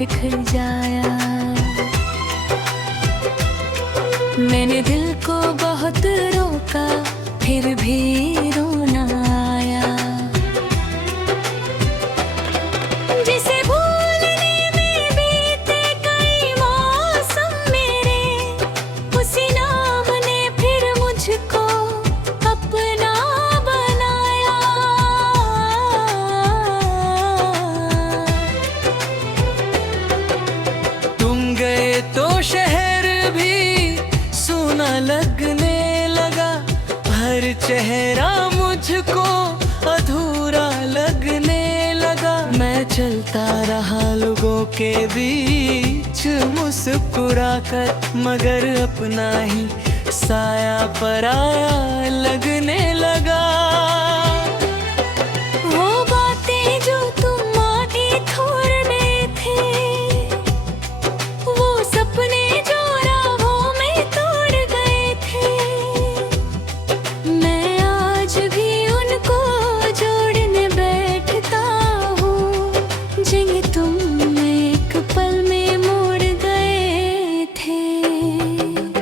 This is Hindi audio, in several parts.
बिखर जाया। मैंने दिल को बहुत रोका, फिर भी रोना आया। जिसे भूलने में बीते कई मौसम मेरे, उसी नाम ने फिर मुझको अपना बनाया। तुम गए तो शहर भी सूना लगने लगा, हर चेहरा मुझको अधूरा लगने लगा। मैं चलता रहा लोगों के बीच मुस्कुरा कर, मगर अपना ही साया पराया लगने लगा। वो बातें जो तुम आगे छोड़ गए थे, वो सपने जो राहों में तोड़ गए थे, मैं आज भी उनको जोड़ने बैठता हूँ, जिन्हें तुम एक पल में मोड़ गए थे।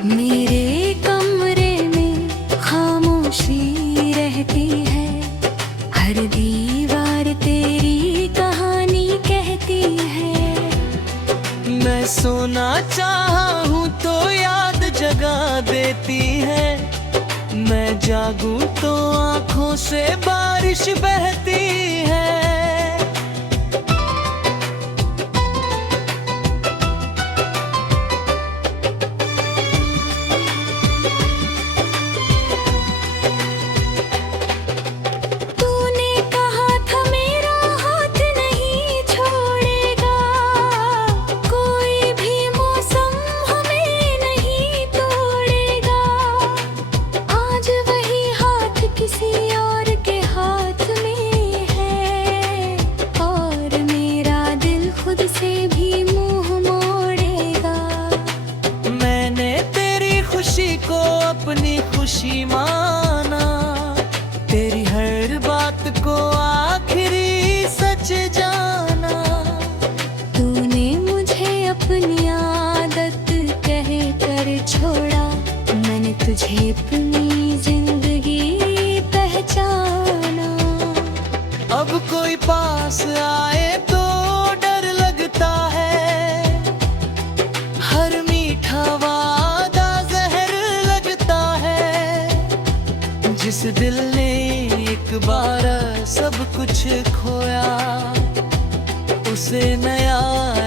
मेरे कमरे में खामोशी रहती है, हर दीवार तेरी कहानी कहती है। मैं सोना चाहा हूँ तो याद जगा देती है, मैं जागूं तो आँखों से बारिश बहती है। तूने कहा था मेरा हाथ नहीं छोड़ेगा, कोई भी मौसम हमें नहीं तोड़ेगा। आज वही हाथ किसी और के हाथ में है, और मेरा दिल खुद से भी मुंह मोड़ेगा। मैंने तेरी खुशी को अपनी खुशी माना, तेरी हर बात को आखिरी सच जाना। तूने मुझे अपनी आदत कह कर छोड़ा, मैंने तुझे अपनी जिंदगी पहचाना। अब कोई पास आए तो डर लगता है, हर मीठा वादा जहर लगता है। जिस दिल ने एक बार सब कुछ खोया, उसे नया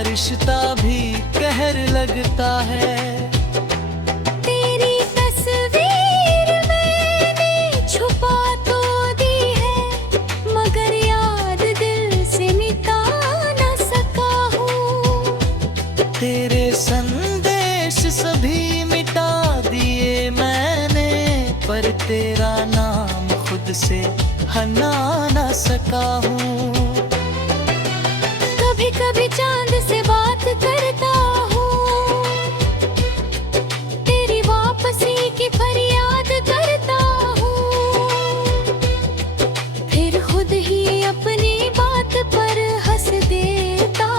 रिश्ता भी कहर लगता है। तेरी तस्वीर मैंने छुपा तो दी है, मगर याद दिल से मिटा न सका हूँ। तेरे संदेश सभी मिटा दिए मैंने, पर तेरा नाम खुद से हना न सका हूँ। कभी कभी चांद से बात करता हूँ, तेरी वापसी की फरियाद करता हूँ, फिर खुद ही अपनी बात पर हंस देता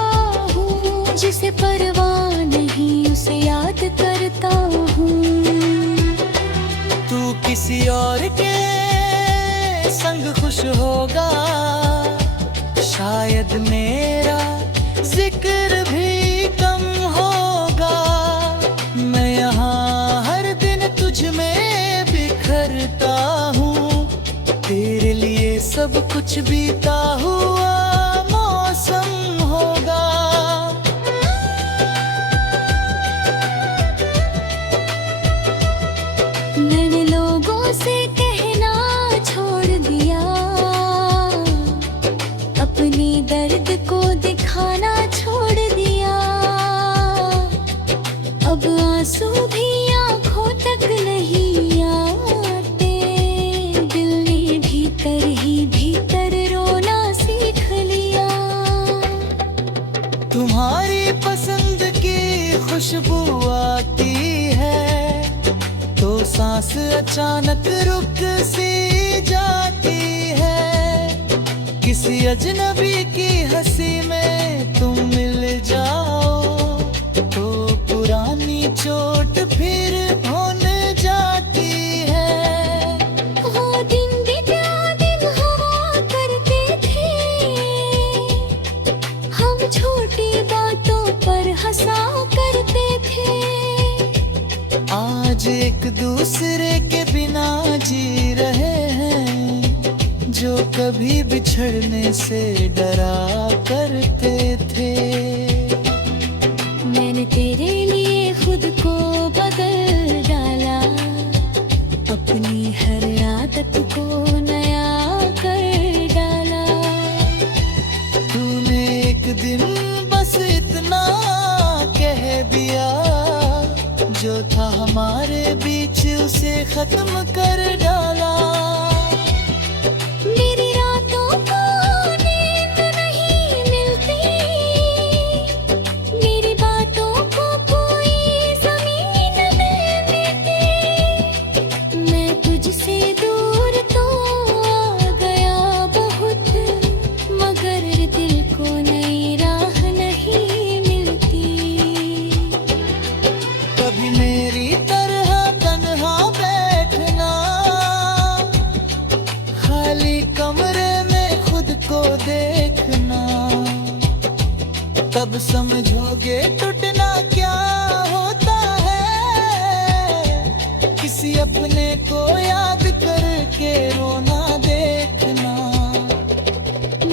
हूँ। जिसे परवाह नहीं उसे याद करता हूँ। तू किसी और के संग खुश होगा, शायद मेरा जिक्र भी कम होगा। मैं यहाँ हर दिन तुझ में बिखरता हूँ, तेरे लिए सब कुछ बीता हुआ मौसम होगा। मैंने लोगों से कहना छोड़ दिया, अपनी दर्द को दिखाना छोड़ दिया। अब आंसू भी आंखों तक नहीं आते, दिल ने भीतर ही भीतर रोना सीख लिया। तुम्हारी पसंद की खुशबू आती है, तो सांस अचानक रुक सी जाती है। किसी अजनबी की हंसी में तुम मिल जाओ तो पुरानी चोट फिर होने जाती है। वो दिन भी क्या दिन हुआ करते थे, हम छोटी बातों पर हंसा करते थे। आज एक दूसरे के बिना जी रहे हैं, जो कभी बिछड़ने से डरा करते थे। मैंने तेरे लिए खुद को बदल डाला, अपनी हर आदत को नया कर डाला। तूने एक दिन बस इतना कह दिया, जो था हमारे बीच उसे खत्म कर डाला। मेरी रातों को नींद नहीं मिलती, मेरी बातों को कोई ज़मीन नहीं देती। मैं तुझसे दूर तो आ गया बहुत, मगर दिल को नई राह नहीं मिलती। कभी मेरी तरह तन्हा बैठना, खाली कमरे में खुद को देखना, तब समझोगे टूटना क्या होता है। किसी अपने को याद करके रोना देखना।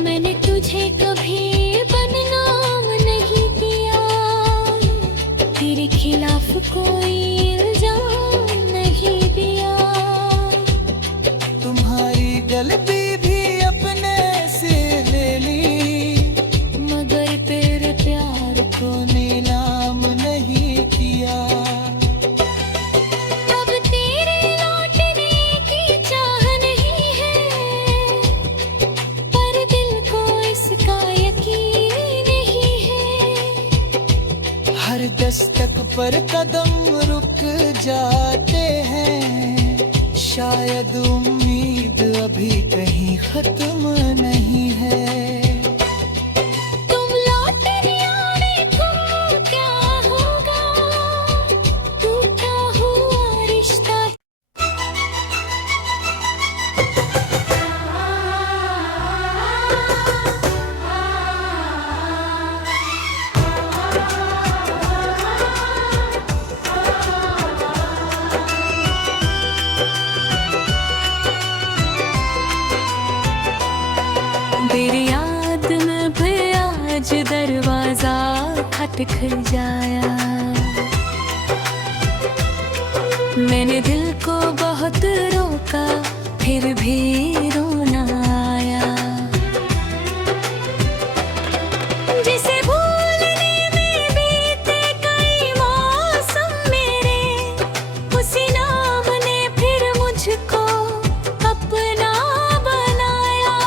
मैंने तुझे कभी बदनाम नहीं किया, तेरे खिलाफ कोई इल्जाम नहीं दिया। तुम्हारी गलती भी अपने से ले ली, मगर तेरे प्यार को नीलाम नहीं किया। अब तेरे लौटने की चाह नहीं है, पर दिल को इसका यकीन नहीं है। हर दस्तक पर कदम रुक जाते हैं, शायद उम्मीद अभी कहीं खत्म नहीं है। तुम लौट आने को क्या होगा, टूटा हुआ रिश्ता। तेरी याद में भी आज दरवाजा खटक जाया। मैंने दिल को बहुत रोका, फिर भी रोना आया। जिसे भूलने में बीते कई मौसम मेरे, उसी नाम ने फिर मुझको अपना बनाया।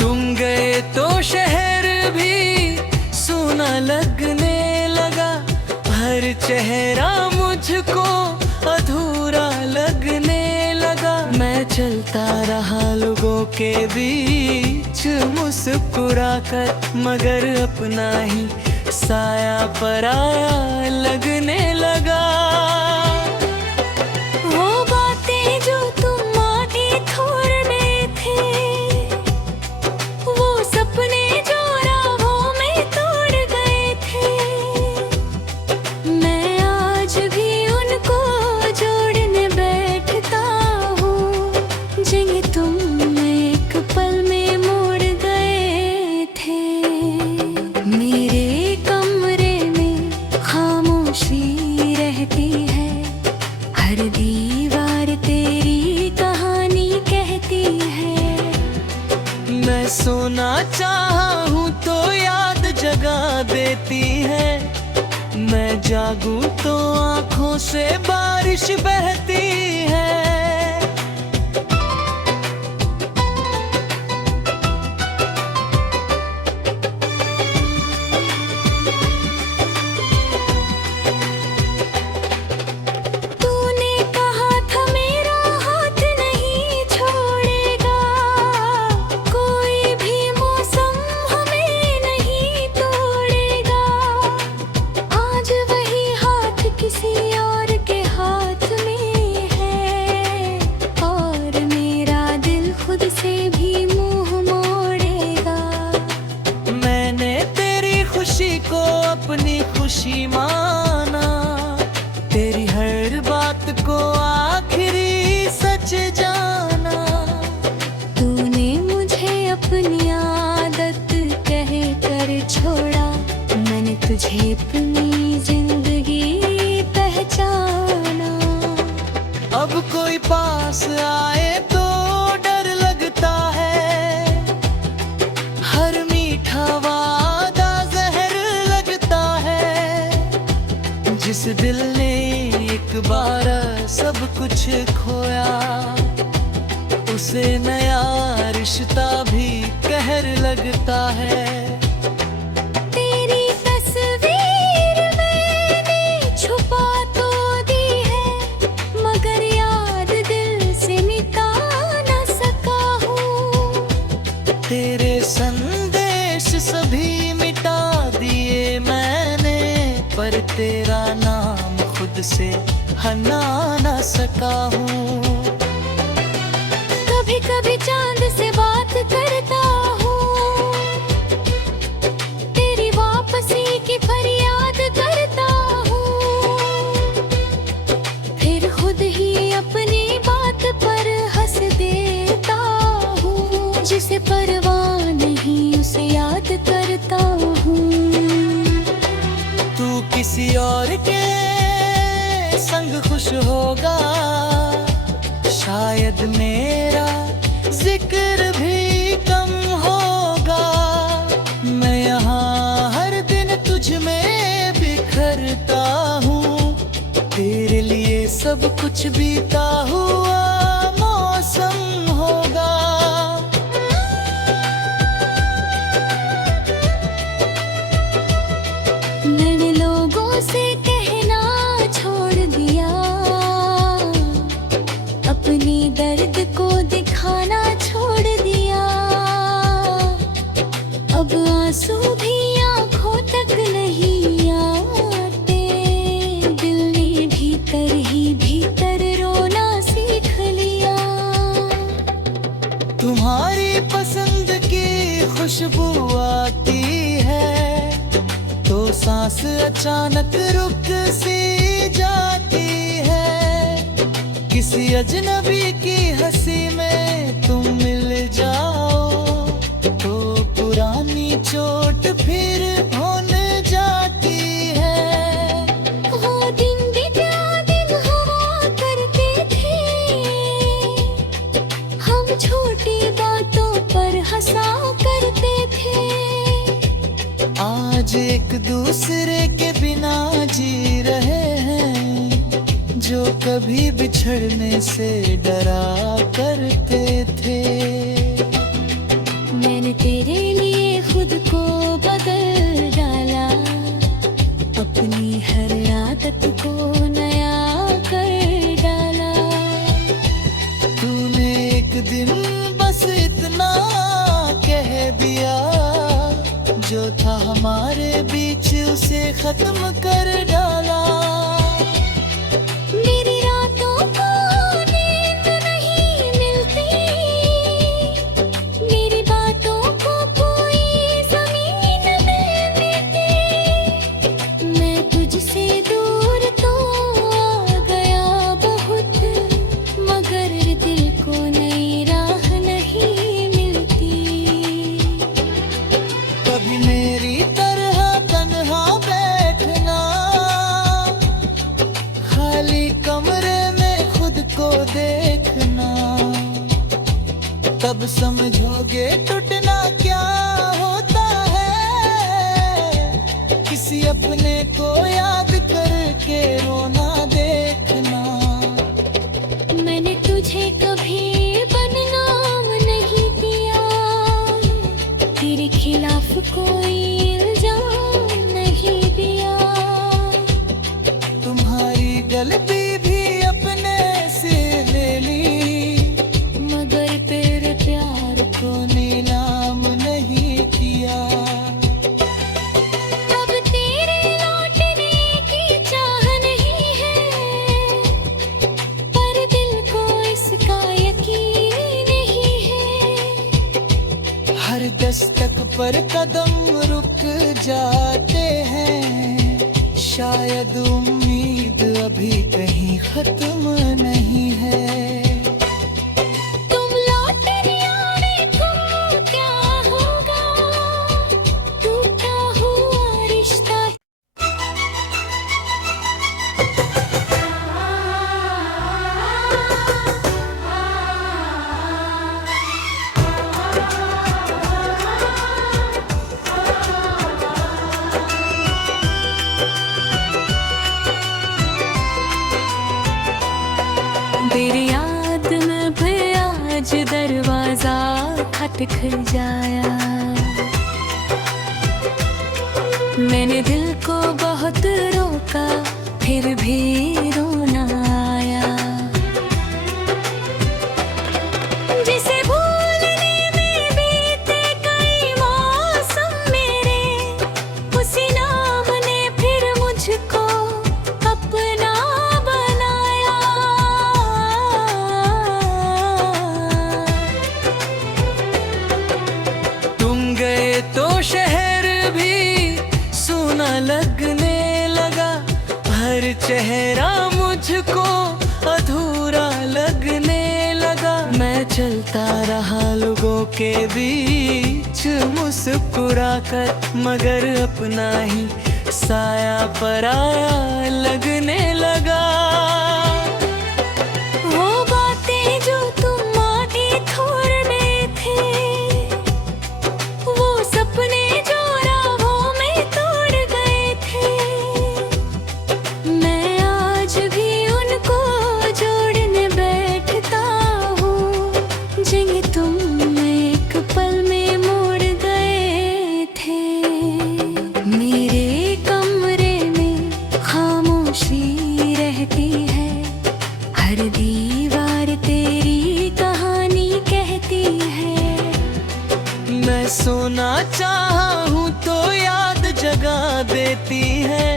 तुम गए तो शहर भी सूना लगने लगा, हर चेहरा मुझको अधूरा लगने लगा। मैं चलता रहा लोगों के बीच मुस्कुरा कर, मगर अपना ही साया पराया लगने लगा। वो बातें जो तुम आगे छोड़ने थे, वो सपने जो राहों में तोड़ गए थे, मैं आज भी उनको जोड़ने बैठता हूँ, जिन्हें तुम एक पल में मोड़ गए थे। मेरे कमरे में खामोशी रहती है, हर दीवार तेरी कहानी कहती है। मैं सोना चाहा हूँ तो याद जगा देती है, मैं जागूं तो आँखों से बारिश बहती है। तूने कहा था मेरा हाथ नहीं छोड़ेगा, को अपनी खुशी माना, तेरी हर बात को आखिरी सच जाना। तूने मुझे अपनी आदत कह कर छोड़ा, मैंने तुझे अपनी जिंदगी पहचाना। अब कोई पास आए तो डर लगता है, हर मीठा वादा जहर लगता है। जिस दिल ने एक बार सब कुछ खोया, उसे नया रिश्ता भी कहर लगता है। तेरी तस्वीर मैंने छुपा तो दी है, मगर याद दिल से मिटा न सका हूँ। तेरे संदेश सभी मिटा दिए मैंने, पर तेरा नाम खुद से हना न सका हूँ। कभी कभी चांद से बात करता हूँ, तेरी वापसी की फरियाद करता हूँ। फिर खुद ही अपनी बात पर हंस देता हूँ। जिसे परवाह नहीं उसे याद करता हूँ। तू किसी और के संग खुश होगा, शायद मेरा जिक्र भी कम होगा। मैं यहाँ हर दिन तुझ में बिखरता हूँ, तेरे लिए सब कुछ बीता हुआ मौसम होगा। मैंने लोगों से कहना छोड़ दिया, अपनी दर्द को दिखाना छोड़ दिया। अब आंसू भी आंखों तक नहीं आते, दिल ने भीतर ही भीतर रोना सीख लिया। तुम्हारी पसंद की खुशबू आती है तो सांस अचानक रुक सी जाती है। किसी अजनबी की हंसी में तुम मिल जाओ तो पुरानी चोट फिर होने जाती है। वो दिन भी क्या दिन हुआ करते थे, हम छोटी बातों पर हंसा करते थे। आज एक दूसरे के बिना जी रहे हैं, जो कभी बिछड़ने से डरा करते थे। मैंने तेरे लिए खुद को बदल डाला, अपनी हर आदत को नया कर डाला। तूने एक दिन बस इतना कह दिया, जो था हमारे बीच उसे खत्म कर डाला। मेरी रातों को नींद नहीं मिलती, मेरी बातों को कोई ज़मीन नहीं मिलती। मैं तुझसे दूर तो आ गया बहुत, मगर दिल को नई राह नहीं मिलती। कभी मेरी तरह तन्हा बैठना, खाली कमरे में खुद को देखना। तब समझोगे टूटना क्या होता है, किसी अपने को याद करके रोना देखना। मैंने तुझे कभी बदनाम नहीं किया, तेरे खिलाफ कोई इल्जाम नहीं दिया। तुम्हारी गलती भी अपने से ले ली, मगर तेरे प्यार को नीलाम नहीं किया। अब तेरे लौटने की चाह नहीं है, शायद उम्मीद अभी कहीं खत्म नहीं है। तुम लौटे आने को क्या होगा, टूटा हुआ रिश्ता। तेरी याद में भी आज दरवाजा खटक जाया। मैंने दिल को बहुत रोका, फिर भी रोना आया। जिसे भूलने में बीते कई मौसम मेरे, उसी नाम ने फिर मुझको अपना बनाया। तुम गए तो शहर भी सूना लगने लगा, हर चेहरा मुझको अधूरा लगने लगा। मैं चलता रहा लोगों के बीच मुस्कुरा कर, मगर अपना ही साया पराया लगने लगा। वो बातें जो तुम आगे छोड़ने थे, वो सपने जो राहों में तोड़ गए थे, मैं आज भी उनको जोड़ने बैठता हूँ, जिन्हें तुम एक पल में मोड़ गए थे। मेरे कमरे में खामोशी रहती है, हर दीवार तेरी कहानी कहती है। मैं सोना चाहा हूँ तो याद जगा देती है,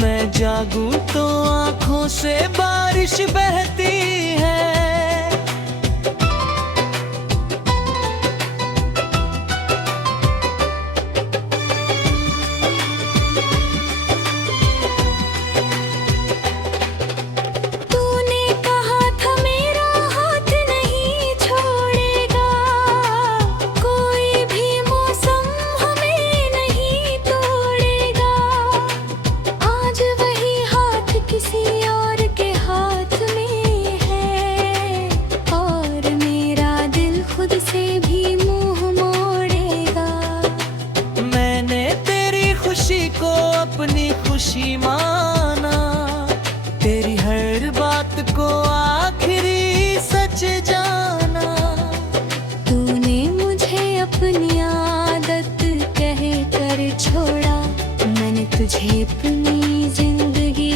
मैं जागूं तो आँखों से बारिश बहती है। तूने कहा था मेरा हाथ नहीं छोड़ेगा, कोई भी मौसम हमें नहीं तोड़ेगा। आज वही हाथ किसी और के हाथ में है, और मेरा दिल खुद से भी मुंह मोड़ेगा। मैंने तेरी खुशी को अपनी खुशी माना, तेरी हर बात को आखिरी सच जाना। तूने मुझे अपनी आदत कह कर छोड़ा, मैंने तुझे अपनी जिंदगी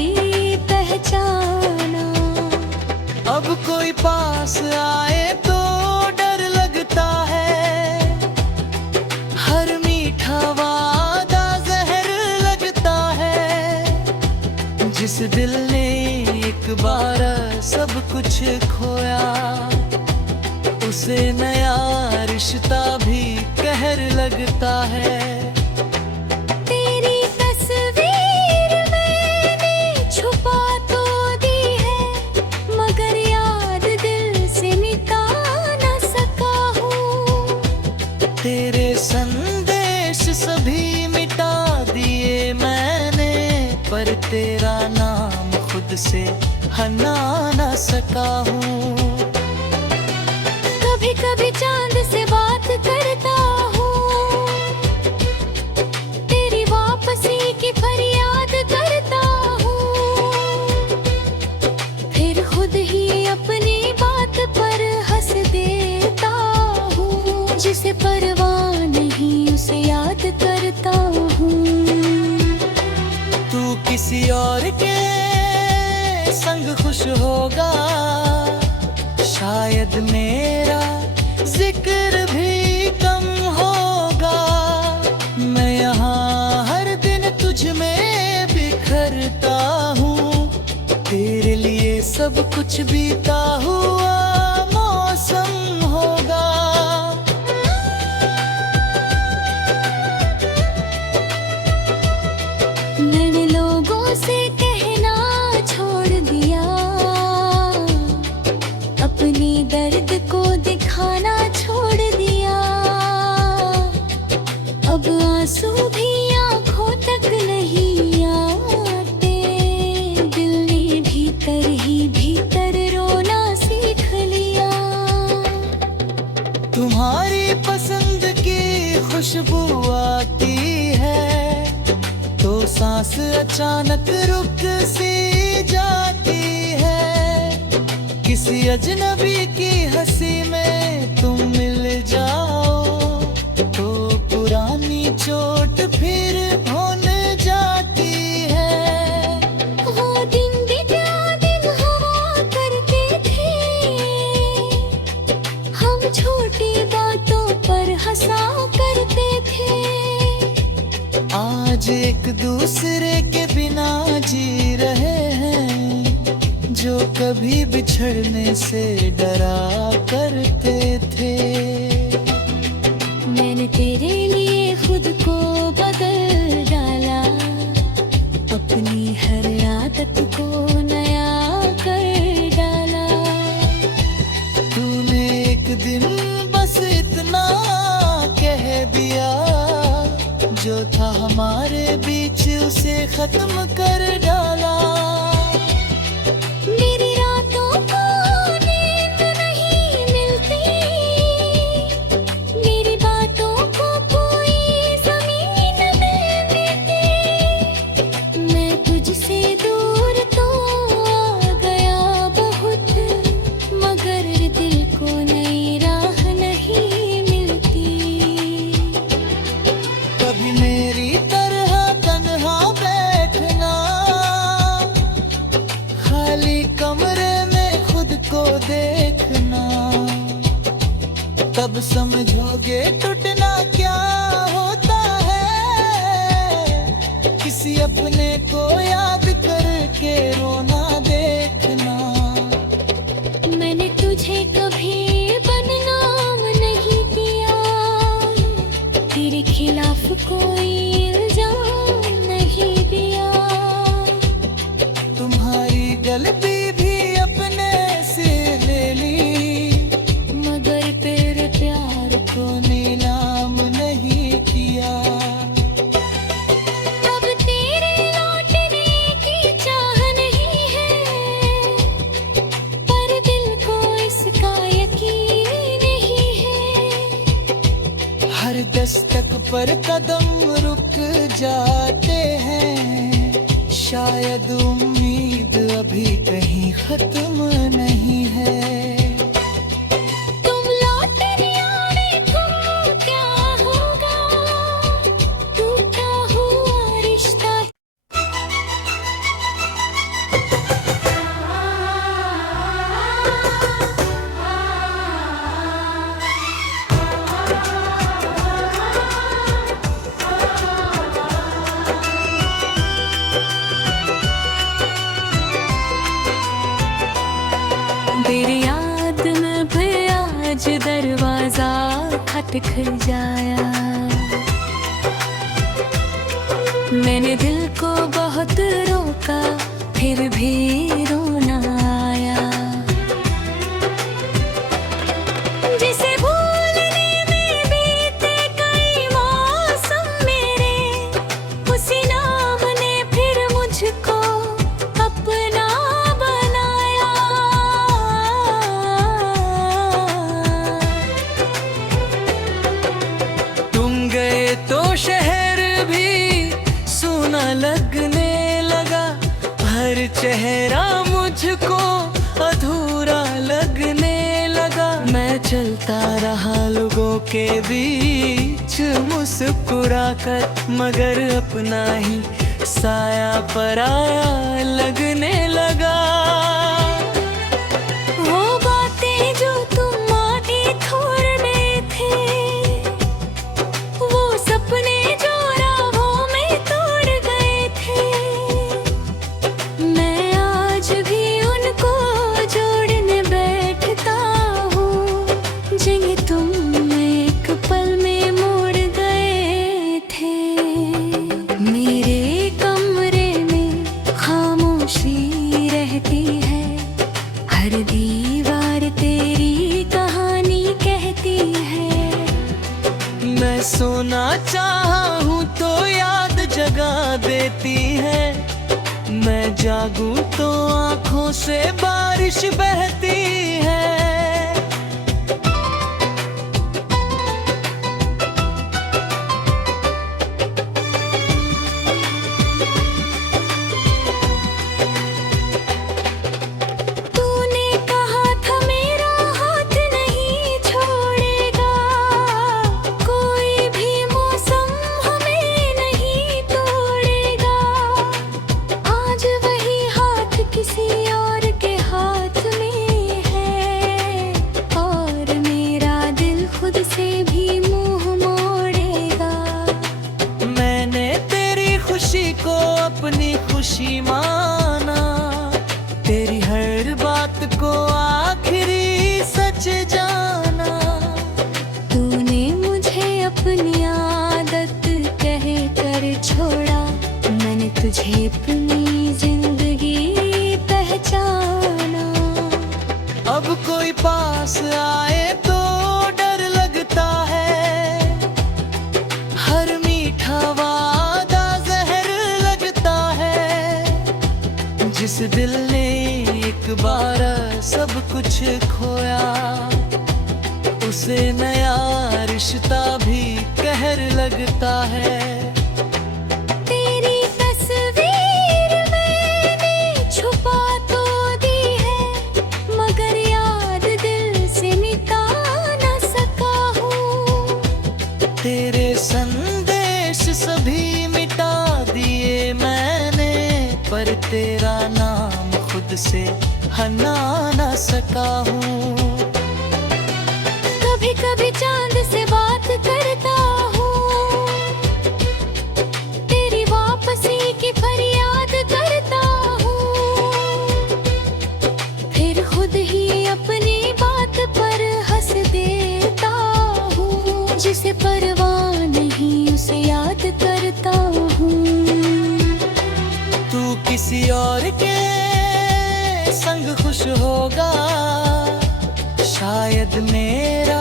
पहचाना। अब कोई पास आए तो डर लगता है, हर मीठा वादा जहर लगता है। जिस दिल ने एक बार सब कुछ खोया, उसे नया रिश्ता भी कहर लगता है। तेरी तस्वीर मैंने छुपा तो दी है, मगर याद दिल से मिटा न सका हूँ। तेरे संदेश सभी मिटा दिए मैंने, पर तेरा नाम खुद से हना न सका हूँ। कभी कभी चांद से बात करता हूँ, तेरी वापसी की फरियाद करता हूँ, फिर खुद ही अपनी बात पर हंस देता हूँ। जिसे परवाह नहीं उसे याद करता हूँ। तू किसी और के संग खुश होगा, शायद मेरा जिक्र भी कम होगा। मैं यहाँ हर दिन तुझ में बिखरता हूँ, तेरे लिए सब कुछ बीता हुआ मौसम होगा। मैंने लोगों से कहना छोड़ दिया, अपनी दर्द को दिखाना छोड़ दिया। अब आंसू भी आंखों तक नहीं आते, दिल ने भीतर ही भीतर रोना सीख लिया। तुम्हारी पसंद की खुशबू आती है तो सांस अचानक रुक सी जाती है। किसी अजनबी की हंसी में तुम मिल जाओ तो पुरानी चोट फिर होने जाती है। वो दिन भी क्या दिन हुआ करते थे, हम छोटी बातों पर हंसा करते थे। आज एक दूसरे के बिना जी रहे हैं, जो कभी बिछड़ने से डरा करते थे। मैंने तेरे लिए खुद को बदल डाला, अपनी हर आदत को नया कर डाला। तूने एक दिन बस इतना कह दिया, जो था हमारे बीच उसे खत्म कर डाला। मेरी रातों को नींद नहीं मिलती, मेरी बातों को कोई ज़मीन नहीं देती। मैं तुझसे दूर तो आ गया बहुत, मगर दिल को नई राह नहीं मिलती। कभी मेरी तरह तन्हा बैठना, खाली कमरे में खुद को देखना, तब समझोगे टूटना क्या होता है। किसी अपने को याद करके रोना देखना। मैंने तुझे कभी बदनाम नहीं किया, तेरे खिलाफ कोई इल्जाम नहीं दिया। तुम्हारी गलती भी अपने से ले ली, मगर तेरे प्यार को नीलाम नहीं किया। अब तेरे लौटने की चाह नहीं है, पर दिल को इसका यकीन नहीं है। हर दस्तक पर कदम रुक जाते हैं, शायद उम्मीद अभी कहीं खत्म नहीं है। तुम लौट आने को क्या होगा, टूटा हुआ रिश्ता। तेरी याद में भी आज दरवाजा खटक जाया। मैंने दिल को बहुत रोका, फिर भी रोना आया। जिसे भूलने में बीते कई मौसम मेरे, उसी नाम ने फिर मुझको अपना बनाया। तुम गए तो शहर भी सूना लगने लगा, हर चेहरा मुझको अधूरा लगने लगा। मैं चलता रहा लोगों के बीच मुस्कुरा कर, मगर अपना ही साया पराया लगने लगा। वो बातें जो तुम आगे छोड़ने थे, वो सपने जो राहों में तोड़ गए थे, मैं आज भी उनको जोड़ने बैठता हूँ। जिन्हें तुम एक पल में मोड़ गए थे। मेरे कमरे में आती है। मैं जागूं तो आंखों से बारिश बहती है। तूने कहा था मेरा हाथ नहीं छोड़ेगा, कोई भी मौसम हमें नहीं तोड़ेगा। आज वही हाथ किसी और के हाथ में है, और मेरा दिल खुद से भी मुंह मोड़ेगा। मैंने तेरी खुशी को अपनी खुशी माना, तेरी हर बात को आखिरी सच जाना। तूने मुझे अपनी आदत कह कर छोड़ा, मैंने तुझे अपनी जिंदगी पहचाना। अब कोई पास आए तो डर लगता है, हर मीठा वादा जहर लगता है। जिस दिल ने एक बार सब कुछ खोया, उसे नया रिश्ता भी कहर लगता है। तेरी तस्वीर मैंने छुपा तो दी है, मगर याद दिल से मिटा न सका हूँ। तेरे संदेश सभी मिटा दिए मैंने, पर तेरा नाम खुद से हना न सका हूँ। कभी कभी चांद से बात करता हूँ, तेरी वापसी की फरियाद करता हूँ। फिर खुद ही अपनी बात पर हंस देता हूँ। जिसे परवाह नहीं उसे याद करता हूँ। तू किसी और के संग खुश होगा, शायद मेरा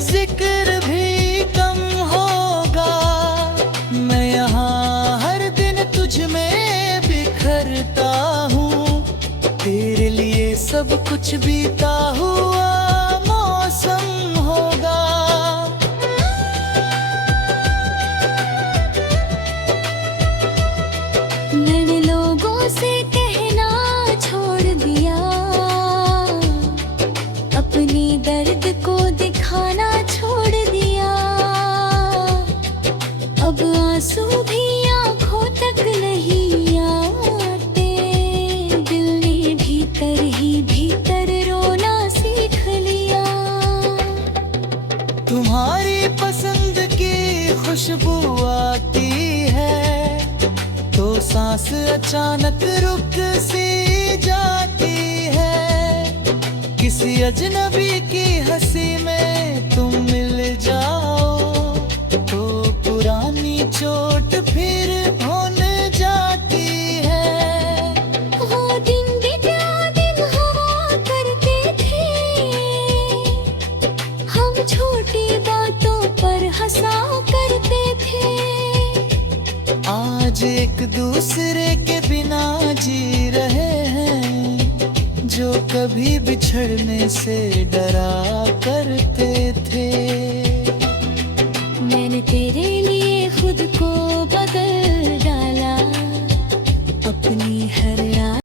जिक्र भी कम होगा। मैं यहाँ हर दिन तुझ में बिखरता हूँ, तेरे लिए सब कुछ बीता हुआ मौसम होगा। मैंने लोगों से कहना छोड़ दिया, अपनी दर्द को दिखाना छोड़ दिया। अब आंसू भी आंखों तक नहीं आते, दिल ने भीतर ही भीतर रोना सीख लिया। तुम्हारी पसंद की खुशबू आती है, तो सांस अचानक रुक सी जाती है। किसी अजनबी की हंसी में तुम मिल जाओ, तो पुरानी चोट फिर भूल जाती है। वो दिन भी क्या दिन हुआ करते थे, हम छोटी बातों पर हंसा करते थे। आज एक दूसरे के बिना जी रहे हैं, जो कभी बिछड़ने से डरा करते थे। मैंने तेरे लिए खुद को बदल डाला, अपनी हर